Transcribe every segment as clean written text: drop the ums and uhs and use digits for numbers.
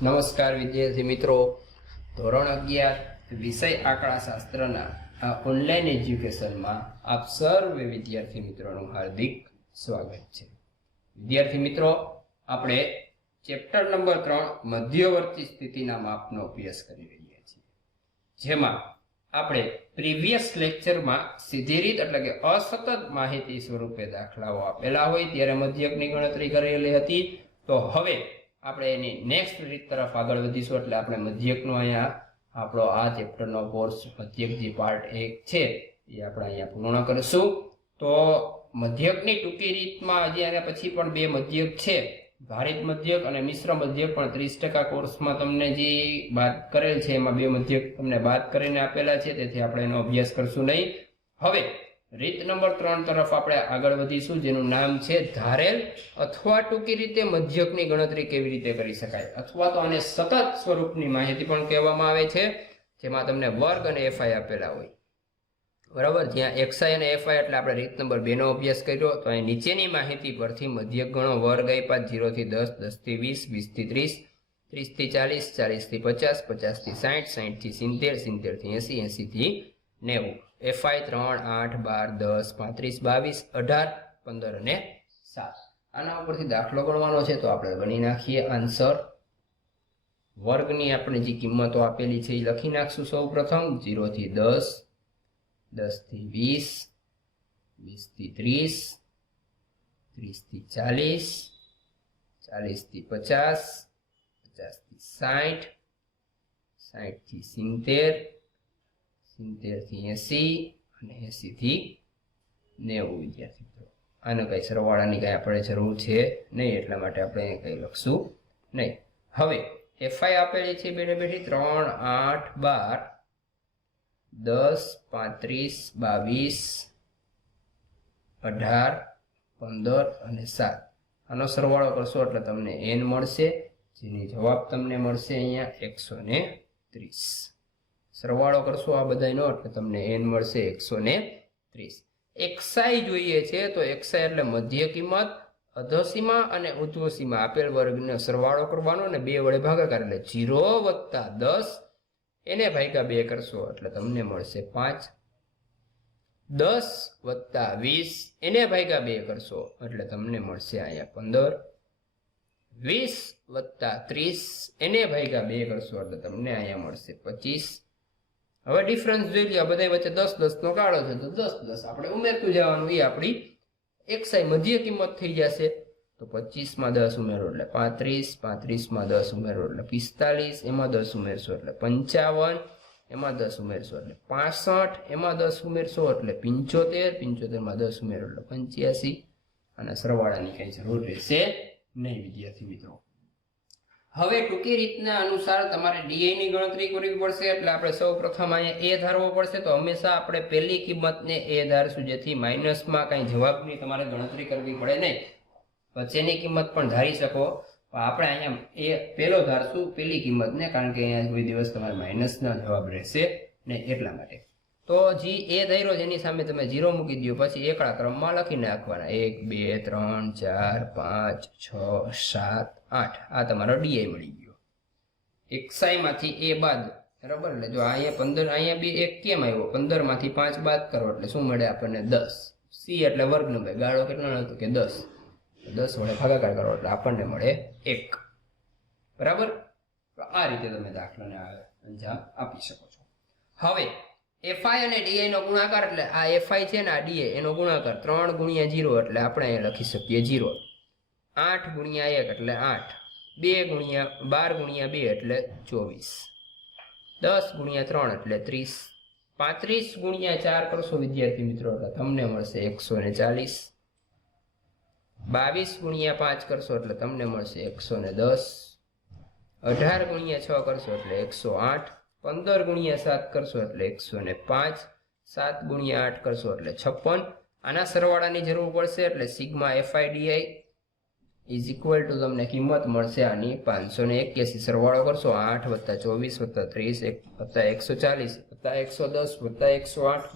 નમસ્કાર વિદ્યાર્થી મિત્રો, ધોરણ 11 વિષય આંકડાશાસ્ત્રના આ ઓનલાઈન એજ્યુકેશનમાં આપ સર્વે વિદ્યાર્થી મિત્રોનું હાર્દિક સ્વાગત છે. વિદ્યાર્થી મિત્રો, આપણે ચેપ્ટર નંબર 3 મધ્યવર્તી સ્થિતિના માપનો અભ્યાસ કરી રહ્યા છીએ, જેમાં આપણે પ્રીવિયસ લેક્ચરમાં સીધી રીત એટલે કે અસતત માહિતી સ્વરૂપે દાખલાઓ આપેલા હોય ત્યારે મધ્યકની ગણતરી કરેલી હતી. તો હવે આપણે એની નેક્સ્ટ રીત તરફ આગળ વધીશું, એટલે આપણે મધ્યકનો અહીંયા આપણો આ ચેપ્ટરનો કોર્સ મધ્યક જે પાર્ટ 1 છે એ આપણે અહીંયા પૂર્ણ કરીશું. તો મધ્યકની ટૂંકી રીતમાં હજી આના પછી પણ બે મધ્યક છે, ભારિત મધ્યક અને મિશ્ર મધ્યક, પણ 30% કોર્સમાં તમને જે વાત કરેલ છે એમાં બે મધ્યક તમને બાદ કરીને આપેલા છે, તેથી આપણે એનો અભ્યાસ કરશું નહીં. હવે રીત નંબર 3 તરફ આપણે આગળ વધીશું, જેનું નામ છે ધારેલ અથવા ટૂંકી રીતે મધ્યકની ગણતરી કેવી રીતે કરી શકાય, અથવા તો આને સતત સ્વરૂપની માહિતી પણ કહેવામાં આવે છે, જેમાં તમને વર્ગ અને એફઆઈ આપેલા હોય. બરાબર, જ્યાં એક્સઆઈ અને એફઆઈ એટલે આપણે રીત નંબર 2 નો અભ્યાસ કર્યો. તો અહીં નીચેની માહિતી પરથી મધ્યક ગણો. વર્ગ આપ્યા 0 થી 10, 10 થી 20, 20 થી 30, 30 થી 40, 40 થી 50, 50 થી 60, 60 થી 70, 70 થી 80, 80 થી 90. એફઆઈ 3, 8, 12, 10, 35, 22, 18, 15 અને 7. આના ઉપરથી દાખલો ગણવાનો છે, તો આપણે ગણી નાખીએ આન્સર. વર્ગની આપણે જે કિંમતો આપેલી છે એ લખી નાખશું. સૌ પ્રથમ 0 થી 10, 10 થી 20, 20 થી 30, 30 થી 40, 40 થી 50, 50 થી 60, 60 થી 70, 70 થી 80 અને 80 થી 90. વિદ્યાર્થી મિત્રો, આનો કઈ સરવાળાની કઈ આપણે જરૂર છે નહીં, એટલા માટે આપણે કઈ લખશું નહીં. હવે એફઆઈ આપેલી છે બેઠે બેઠી 3, 8, 12, 10, 35, 22, 18, 15 અને 7. આનો સરવાળો કરશો એટલે તમને n મળશે, જેની જવાબ તમને મળશે અહીંયા 130. સરવાળો કરશો આ બધાનો એટલે તમને n મળશે 130. એક્સઆઈ જોઈએ છે, તો એક્સઆઈ એટલે મધ્ય કિંમત, અધોસીમા અને ઉર્ધ્વસીમા આપેલ વર્ગનો સરવાળો કરવાનો અને 2 વડે ભાગાકાર, એટલે 0 + 10 એને ભાગ્યા 2 કરશો એટલે તમને મળશે 5. 10 + 20 એને ભાગ્યા 2 કરશો એટલે તમને મળશે અહીંયા 15. 20 + 30 એને ભાગ્યા 2 કરશો એટલે તમને અહીંયા મળશે 25. હવે ડિફરન્સ જોઈ લો, બધા વચ્ચે 10 10 નો કાળો છે, તો 10 10 આપણે ઉમેરતું જવાનું, એ આપણી એક્સઆઈ મધ્ય કિંમત થઈ જશે. તો 25 માં 10 ઉમેરો એટલે 35, 35 માં 10 ઉમેરો એટલે 45, એમાં 10 ઉમેરશો એટલે 55, એમાં 10 ઉમેરશો એટલે 65, એમાં 10 ઉમેરશો એટલે 75, 75 માં 10 ઉમેરો એટલે 85. અને સરવાળાની કઈ જરૂર રહેશે નહીં વિદ્યાર્થી મિત્રો. હવે ટૂંકી રીતના અનુસાર તમારે ડીઆઈ ની ગણતરી કરવી પડશે, એટલે આપણે સૌ પ્રથમ અહીંયા એ ધારવો પડશે. તો હંમેશા આપણે પહેલી કિંમતને એ ધારશું, જેથી માઇનસમાં કઈ જવાબની તમારે ગણતરી કરવી પડે નહીં. વચ્ચેની કિંમત પણ ધારી શકો, આપણે અહીંયા એ પહેલો ધારશું પહેલી કિંમતને, કારણ કે અહીંયા કોઈ દિવસ તમારે માઇનસનો જવાબ રહેશે નહીં, એટલા માટે. તો જે એ ધાર્યો જેની સામે તમે 0 મૂકી દો, પછી એકડા ક્રમમાં લખી નાખવાના. 1, 2, 3, 4, 5, 6, 7, 8. આ તમારો ડીઆઈ મળી ગયો એક્સઆઈ માંથી એ બાદ. બરાબર, એટલે જો અહીંયા 15, અહીંયા 2 1 કેમ આવ્યો? 15 માંથી 5 બાદ કરો એટલે શું મળે આપણને? 10. સી એટલે વર્ગ નંબર, ગાળો કેટલો હતો કે 10. 10 વડે ભાગાકાર કરો એટલે આપણને મળે 1. બરાબર, આ રીતે તમે દાખલાને અંજામ આપી શકો છો. હવે એફઆઈ અને ડીઆઈ નો ગુણાકાર, એટલે આ એફઆઈ છે ને આ ડીઆઈ એનો ગુણાકાર 3 × 0 એટલે આપણે અહીંયા લખી શકીએ 0. 8 × 1 એટલે 8, 12 × 2 એટલે 24, 10 × 3 એટલે 30, 35 × 4 કરશો વિદ્યાર્થી મિત્રો એટલે તમને મળશે 140, 22 × 5 કરશો એટલે તમને મળશે 110, 18 × 6 કરશો એટલે 108, 15 × 7 કરશો એટલે 105, 7 × 8 કરશો એટલે 56. આના સરવાળાની જરૂર પડશે, એટલે sigma FI DI is equal to તમને કિંમત મળશે આની 581. સરવાળો કરશો 8 + 24 + 30 + 140 + 110 +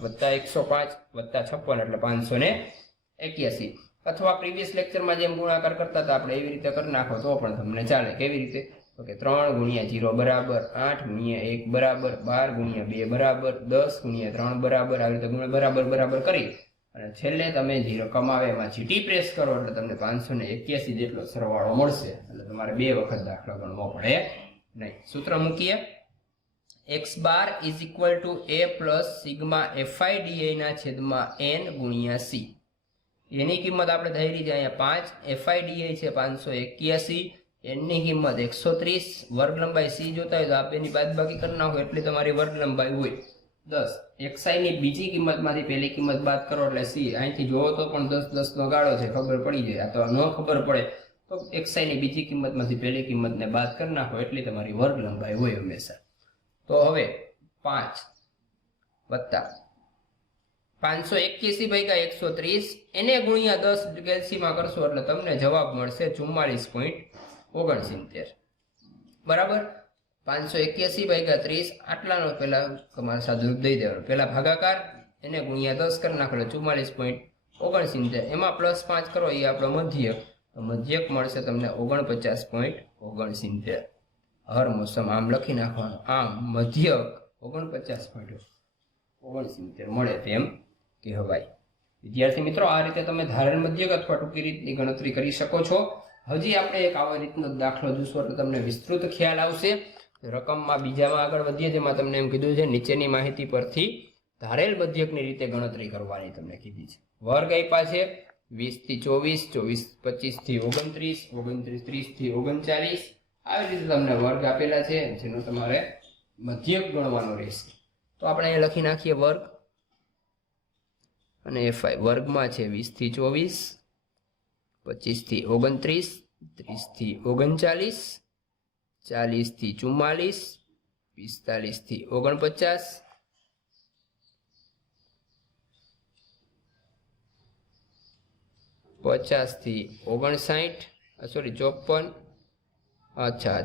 108 + 105 + 56 એટલે 581. અથવા પ્રીવિયસ લેક્ચરમાં જેમ ગુણાકાર કરતા હતા આપણે એવી રીતે કરી નાખો તો પણ તમને ચાલે. કેવી રીતે? તો કે 3 ગુણ્યા 0 બરાબર 8 ગુણ્યા 1 બરાબર 12 ગુણ્યા 2 બરાબર 10 ગુણ્યા 3 બરાબર આવી રીતે ગુણ્યા બરાબર કરી અને છેલ્લે તમે જે રકમ આવે એમાં GT પ્રેસ કરો એટલે તમને 581 જેટલો સરવાળો મળશે. એટલે તમારે 2 વખત દાખલો ગણવો પડે નહીં. સૂત્ર મૂકીએ. x bar is equal two a plus sigma FIDA ના છેદમાં n ગુણ્યા c. એની કિંમત આપણે ધારી છે અહીંયા 5, FIDA છે 581, n ની કિંમત 130, વર્ગ લંબાઈ c જોતા હોય તો આ બેની બાદબાકી કરી નાખો એટલે તમારી વર્ગ લંબાઈ હોય 10. xi ની બીજી કિંમતમાંથી પહેલી કિંમત બાદ કરો એટલે c. અહીંથી જોવો તો પણ 10 નો ગાળો છે, ખબર પડી જાય. આ તો ન ખબર પડે તો xi ની બીજી કિંમતમાંથી પહેલી કિંમતને બાદ કરી નાખો એટલે તમારી વર્ગ લંબાઈ હોય હંમેશા. તો હવે 5 વત્તા 581 ભાગ્યા 130 એને ગુણ્યા 10 એલસીમાં કરશો એટલે તમને જવાબ મળશે 44.69. બરાબર. 581 ભાગ્યા 30 આટલાનો પહેલા તમારે સાદુરૂપ દઈ દેવાનું. પહેલા ભાગાકાર એને ગુણ્યા 10 કરી નાખો એટલે 44.69. એમાં +5 કરો એ આપણો મધ્યક, તો મધ્યક મળશે તમને 49.69. હર મોસમ આમ લખી નાખવાનું, આમ મધ્યક 49.69 મળે તેમ કહેવાય. વિદ્યાર્થી મિત્રો, આ રીતે તમે ધારેલ મધ્યક અથવા ટૂંકી રીતની ગણતરી કરી શકો છો. હજી આપણે એક આવા રીતનો દાખલો જોઈશું એટલે તમને વિસ્તૃત ખ્યાલ આવશે. રકમમાં બીજામાં આગળ વધીએ જેમાં તમને એમ કીધું છે નીચેની માહિતી પરથી ધારેલ મધ્યકની રીતે ગણતરી કરવાની તમને કીધી છે. વર્ગ આપ્યા છે 20 થી 24, 24 25 થી 29, 29 30 થી 39. આવી રીતે તમને વર્ગ આપેલા છે જેનો તમારે મધ્યક ગણવાનો રહેશે. તો આપણે અહીંયા લખી નાખીએ વર્ગ અને FI. વર્ગમાં છે 20 થી 24, 25 થી 29, 30 થી 39, 40 થી 44, 45 થી 49, 50 થી 59, સોરી 54, અચ્છા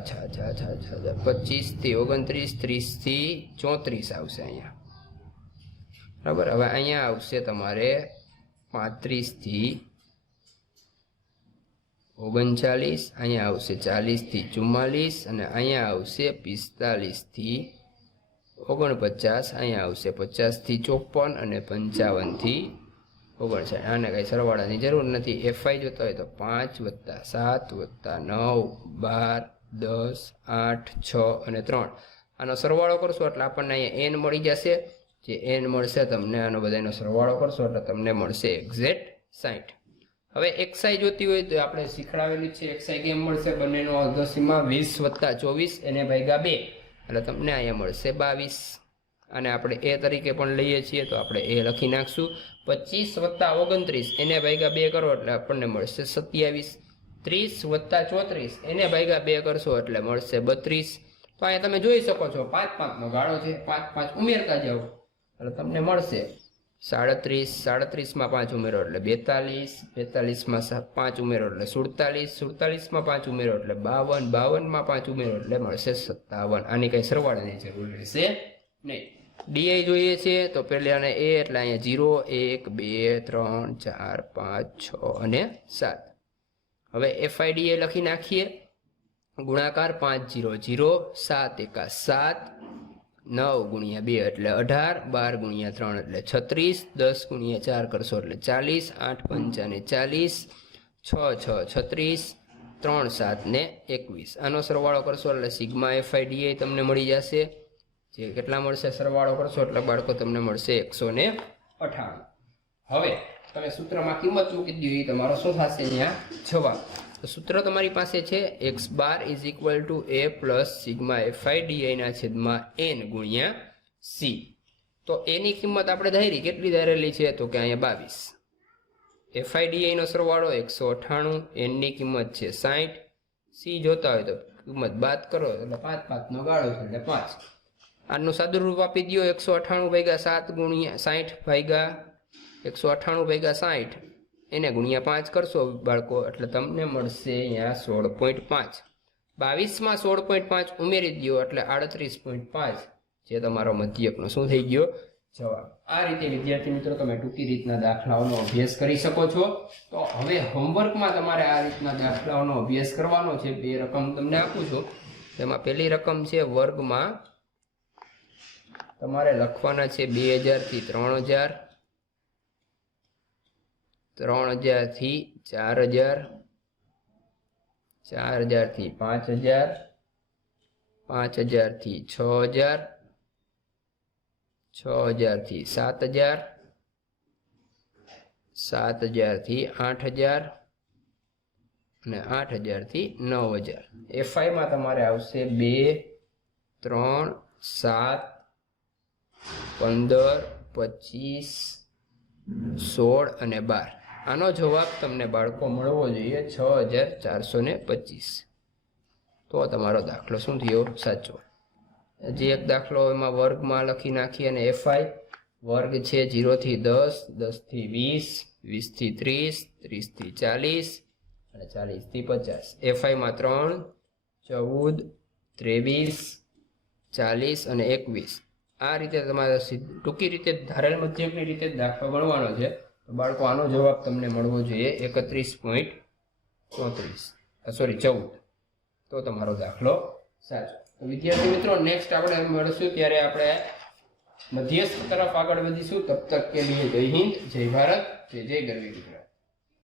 25 થી 29, 30 થી 34 આવશે અહીંયા. બરાબર. હવે અહીંયા આવશે તમારે 35 થી 39, અહીંયા આવશે 40 થી 44 અને અહીંયા આવશે 45 થી 49, અહીંયા આવશે 50 થી 54 અને 55 થી 59. આને કઈ સરવાળાની જરૂર નથી. FI જોતા હોય તો 5 વત્તા 7 વત્તા 9 12 10 8 6 અને 3 આનો સરવાળો કરશો એટલે આપણને અહીંયા n મળી જશે. જે n મળશે તમને આનો બધાનો સરવાળો કરશો એટલે તમને મળશે એક્ઝેક્ટ 60. હવે xi જોતી હોય તો આપણે શીખડાવેલું છે xi કેમ મળશે, બંનેનો અર્ધસીમા 20 વત્તા 24 એને ભાગ્યા 2 એટલે તમને અહીંયા મળશે 22. અને આપણે a તરીકે પણ લઈએ છીએ તો આપણે a લખી નાખશું. 25 વત્તા 29 એને ભાગ્યા 2 કરો એટલે આપણને મળશે 27. 30 વત્તા 34 એને ભાગ્યા 2 કરશો એટલે મળશે 32. તો અહીંયા તમે જોઈ શકો છો 5 5 નો ગાળો છે, 5 5 ઉમેરતા જાઓ એટલે તમને મળશે 37. 37 માં 5 ઉમેરો એટલે 42, 42 માં 5 ઉમેરો એટલે 47, 47 માં 5 ઉમેરો એટલે 52, 52 માં 5 ઉમેરો એટલે મળશે 57. આની કઈ સરવાળાની જરૂર રહેશે નહીં. DI જોઈએ છે તો પહેલા આને a એટલે અહીંયા 0 1 2 3 4 5 6 અને 7. હવે FIDA લખી નાખીએ. ગુણાકાર 5 0 0, 7 1 7, 9 ગુણ્યા 2 એટલે 18, 12 ગુણ્યા 3 એટલે 36, 10 ગુણ્યા 4 કરશો એટલે 40, 8 5 ને 40, 6 6 36, 3 7 ને 21. આનો સરવાળો કરશો એટલે સિગ્મા FIDA તમને મળી જશે. જે કેટલા મળશે સરવાળો કરશો એટલે બાળકો તમને મળશે 198. હવે તમે સૂત્રમાં કિંમત મૂકી દો એ તમારો શું થશે અહીંયા જવાબ. તો સૂત્ર તમારી પાસે છે x bar is equal two a plus sigma FIDA ના છેદમાં n ગુણ્યા c. તો એની કિંમત આપણે ધારી કેટલી ધારેલી છે તો કે અહીંયા 22. FIDA નો સરવાળો 198, n ની કિંમત છે 60, c જોતા હોય તો કિંમત બાદ કરો એટલે 5 5 નો ગાળો છે એટલે 5. આનું સાદું રૂપ આપી દો 198 ભાગ્યા 7 ગુણ્યા 60 ભાગ્યા 198 ભાગ્યા 60 એને ગુણ્યા 5 કરશો બાળકો એટલે તમને મળશે અહીંયા 16.5. 22 માં 16.5 ઉમેરી દો એટલે 38.5 જે તમારો મધ્યકનો શું થઈ ગયો જવાબ. આ રીતે વિદ્યાર્થી મિત્રો તમે ટૂંકી રીતના દાખલાઓનો અભ્યાસ કરી શકો છો. તો હવે હોમવર્કમાં તમારે આ રીતના દાખલાઓનો અભ્યાસ કરવાનો છે. 2 રકમ તમને આપું છું તેમાં પહેલી રકમ છે વર્ગમાં તમારે લખવાના છે 2000 થી 3000, 3000 થી 4000, 4000 થી 5000, 5000 થી 6000, 6000 થી 7000, 7000 થી 8000 અને 8000 થી 9000. FI માં તમારે આવશે 2, 3, 7, 15, 25, 16 અને 12. આનો જવાબ તમને બાળકો મળવો જોઈએ 6425. તો તમારો દાખલો શું થયો? સાચો. હજી એક દાખલો એમાં વર્ગમાં લખી નાખી અને FI વર્ગ છે 0 થી 10, 10 થી 20, 20 થી 30, 30 થી 40 અને 40 થી 50. FI માં 3, 14, 23, 40 અને 21. આ રીતે તમારે ટૂંકી રીતે ધારેલ મધ્યકની રીતે દાખલો ગણવાનો છે. તો બાળકો આનો જવાબ તમને મળવો જોઈએ 31.14. તો તમારો દાખલો સાચો. તો વિદ્યાર્થી મિત્રો, નેક્સ્ટ આપણે મળશું ત્યારે આપણે મધ્યસ્થ તરફ આગળ વધીશું. તબ તક કે લીએ જય હિન્દ, જય ભારત, જય જય ગરવી ગુજરાત.